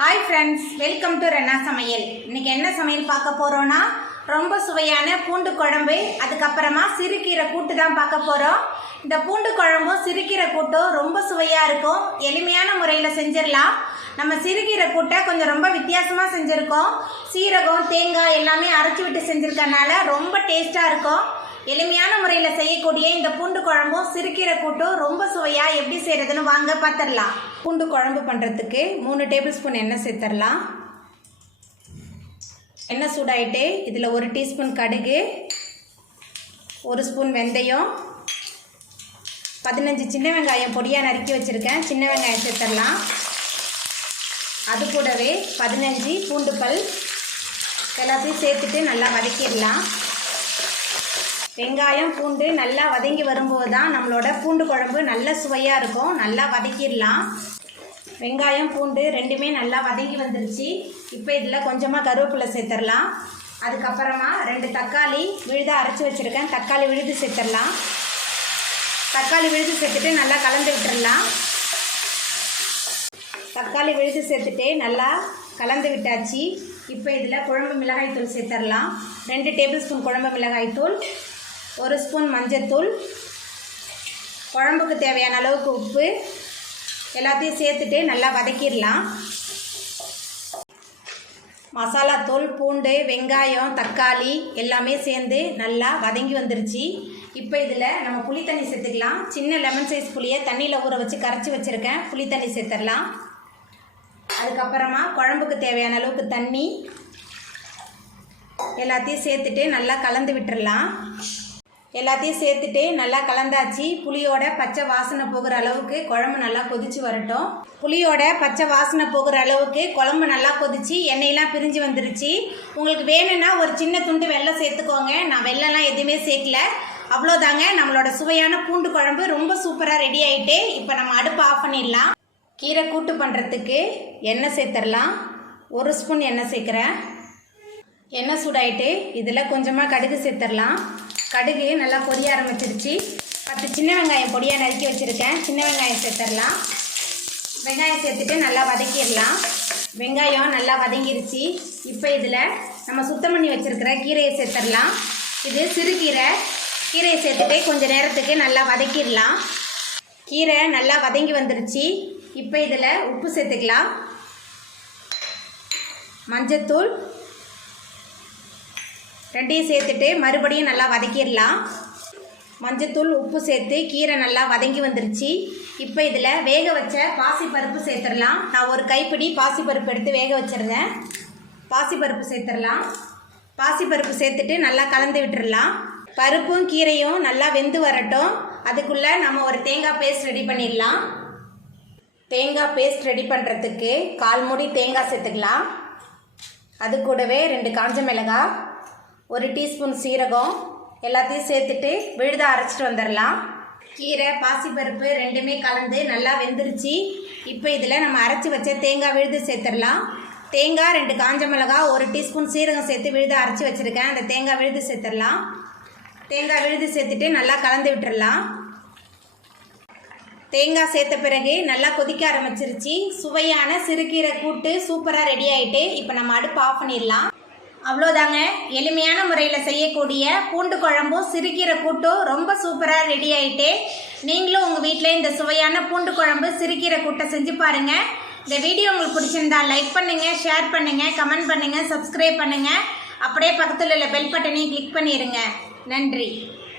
Hi friends welcome to Rena Samayal इनके என்ன சமையல் பார்க்க போறோம்னா ரொம்ப சுவையான பூண்டு குழம்பு அதுக்கப்புறமா சிறுகீரை கூட்டு தான் பார்க்க போறோம். இந்த பூண்டு குழம்பும் சிறுகீரை கூட்டும் ரொம்ப சுவையா இருக்கும். எளிமையான முறையில் செஞ்சிரலாம். நம்ம சிறுகீரை கூட்டை கொஞ்சம் ரொம்ப வித்தியாசமா செஞ்சிருக்கோம். சீரகம் தேங்காய் எல்லாமே அரைச்சி விட்டு செஞ்சிருக்கனால ரொம்ப டேஸ்டா இருக்கும். எளிமையான முறையில் செய்யக்கூடிய இந்த பூண்டு குழம்பும் சிறுகீரை கூட்டும் ரொம்ப சுவையா எப்படி செய்யறதுன்னு வாங்க பார்த்துடலாம். பூண்டு குழம்பு பண்ணுறதுக்கு 3 டேபிள் ஸ்பூன் எண்ணெய் சேர்த்துடலாம். எண்ணெய் சூடாயிட்டு இதில் 1 டீஸ்பூன் கடுகு, 1 ஸ்பூன் வெந்தயம், 15 சின்ன வெங்காயம் பொடியாக நறுக்கி வச்சுருக்கேன், சின்ன வெங்காயம் சேர்த்துடலாம். அது கூடவே 15 பூண்டு பல் எல்லாத்தையும் சேர்த்துட்டு நல்லா வதக்கிடலாம். வெங்காயம் பூண்டு நல்லா வதங்கி வரும்போது தான் நம்மளோட பூண்டு குழம்பு நல்ல சுவையாக இருக்கும். நல்லா வதக்கிடலாம். வெங்காயம் பூண்டு ரெண்டுமே நல்லா வதங்கி வந்துருச்சு. இப்போ இதில் கொஞ்சமாக கருவேப்பிலை சேர்த்துடலாம். அதுக்கப்புறமா 2 தக்காளி விழுதாக அரைச்சி வச்சுருக்கேன், தக்காளி விழுது சேர்த்துடலாம். தக்காளி விழுது சேர்த்துட்டு நல்லா கலந்து விட்டுடலாம். தக்காளி விழுது சேர்த்துட்டு நல்லா கலந்து விட்டாச்சு. இப்போ இதில் குழம்பு மிளகாய்த்தூள் சேர்த்துடலாம். 2 டேபிள் ஸ்பூன் குழம்பு மிளகாய்த்தூள், 1 ஸ்பூன் மஞ்சத்தூள், குழம்புக்கு தேவையான அளவுக்கு உப்பு எல்லாத்தையும் சேர்த்துட்டு நல்லா வதக்கிடலாம். மசாலாத்தூள், பூண்டு, வெங்காயம், தக்காளி எல்லாமே சேர்ந்து நல்லா வதங்கி வந்துருச்சு. இப்போ இதில் நம்ம புளி தண்ணி சேர்த்துக்கலாம். சின்ன லெமன் சைஸ் புளியை தண்ணியில் ஊற வச்சு கரைச்சி வச்சுருக்கேன், புளி தண்ணி சேர்த்துடலாம். அதுக்கப்புறமா குழம்புக்கு தேவையான அளவுக்கு தண்ணி எல்லாத்தையும் சேர்த்துட்டு நல்லா கலந்து விட்டுடலாம். எல்லாத்தையும் சேர்த்துட்டு நல்லா கலந்தாச்சு. புளியோட பச்சை வாசனை போகிற அளவுக்கு குழம்பு நல்லா கொதிச்சு வரட்டும். புளியோட பச்சை வாசனை போகிற அளவுக்கு குழம்பு நல்லா கொதிச்சு எண்ணெயெல்லாம் பிரிஞ்சு வந்துருச்சு. உங்களுக்கு வேணும்னா ஒரு சின்ன துண்டு வெல்லம் சேர்த்துக்கோங்க. நான் வெல்லம்லாம் எதுவுமே சேர்க்கல. அவ்வளோதாங்க, நம்மளோட சுவையான பூண்டு குழம்பு ரொம்ப சூப்பராக ரெடி ஆகிட்டு. இப்போ நம்ம அடுப்பு ஆஃப் பண்ணிடலாம். கீரை கூட்டு பண்ணுறதுக்கு எண்ணெய் சேர்த்துடலாம். 1 ஸ்பூன் எண்ணெய் சேர்க்குறேன். எண்ணெய் சூடாயிட்டு இதில் கொஞ்சமாக கடுகு சேர்த்துடலாம். கடுகு நல்லா பொரிய ஆரம்பிச்சிருச்சு. 10 சின்ன வெங்காயம் பொடியாக நறுக்கி வச்சுருக்கேன், சின்ன வெங்காயம் சேர்த்துடலாம். வெங்காயம் சேர்த்துட்டு நல்லா வதக்கிடலாம். வெங்காயம் நல்லா வதங்கிருச்சு. இப்போ இதில் நம்ம சுத்தம் பண்ணி வச்சுருக்கிற கீரையை சேர்த்துடலாம். இது சிறுகீரை. கீரையை சேர்த்துட்டு கொஞ்சம் நேரத்துக்கு நல்லா வதக்கிடலாம். கீரை நல்லா வதங்கி வந்துருச்சு. இப்போ இதில் உப்பு சேர்த்துக்கலாம், மஞ்சத்தூள் ரெண்டையும் சேர்த்துட்டு மறுபடியும் நல்லா வதக்கிடலாம். மஞ்சத்தூள் உப்பு சேர்த்து கீரை நல்லா வதங்கி வந்துருச்சு. இப்போ இதில் வேக வச்ச பாசிப்பருப்பு சேர்த்துடலாம். நான் ஒரு கைப்பிடி பாசிப்பருப்பு எடுத்து வேக வச்சுருந்தேன். பாசிப்பருப்பு சேர்த்துடலாம். பாசிப்பருப்பு சேர்த்துட்டு நல்லா கலந்து விட்டுடலாம். பருப்பும் கீரையும் நல்லா வெந்து வரட்டும். அதுக்குள்ளே நம்ம ஒரு தேங்காய் பேஸ்ட் ரெடி பண்ணிடலாம். தேங்காய் பேஸ்ட் ரெடி பண்ணுறதுக்கு 1/4 மூடி தேங்காய் சேர்த்துக்கலாம். அது கூடவே 2 காஞ்ச மிளகாய், 1 டீஸ்பூன் சீரகம் எல்லாத்தையும் சேர்த்துட்டு விழுதாக அரைச்சிட்டு வந்துடலாம். கீரை பாசிப்பருப்பு ரெண்டுமே கலந்து நல்லா வெந்துருச்சு. இப்போ இதில் நம்ம அரைச்சி வச்ச தேங்காய் விழுது சேர்த்துடலாம். தேங்காய் 2 காஞ்ச மிளகாய் 1 டீஸ்பூன் சீரகம் சேர்த்து விழுதாக அரைச்சி வச்சுருக்கேன், அந்த தேங்காய் விழுது சேர்த்துடலாம். தேங்காய் விழுது சேர்த்துட்டு நல்லா கலந்து விட்டுடலாம். தேங்காய் சேர்த்த பிறகு நல்லா கொதிக்க ஆரம்பிச்சிருச்சு. சுவையான சிறுகீரை கூட்டு சூப்பராக ரெடி ஆகிட்டு. இப்போ நம்ம அடுப்பு ஆஃப் பண்ணிடலாம். அவ்வளோதாங்க, எளிமையான முறையில் செய்யக்கூடிய பூண்டு குழம்பும் சிறுகீரை கூட்டும் ரொம்ப சூப்பராக ரெடி ஆகிட்டு. நீங்களும் உங்கள் வீட்டில் இந்த சுவையான பூண்டு குழம்பு சிறுகீரை கூட்டை செஞ்சு பாருங்கள். இந்த வீடியோ உங்களுக்கு பிடிச்சிருந்தா லைக் பண்ணுங்கள், ஷேர் பண்ணுங்கள், கமெண்ட் பண்ணுங்கள், சப்ஸ்கிரைப் பண்ணுங்கள். அப்படியே பக்கத்தில் உள்ள பெல் பட்டனையும் கிளிக் பண்ணிடுங்க. நன்றி.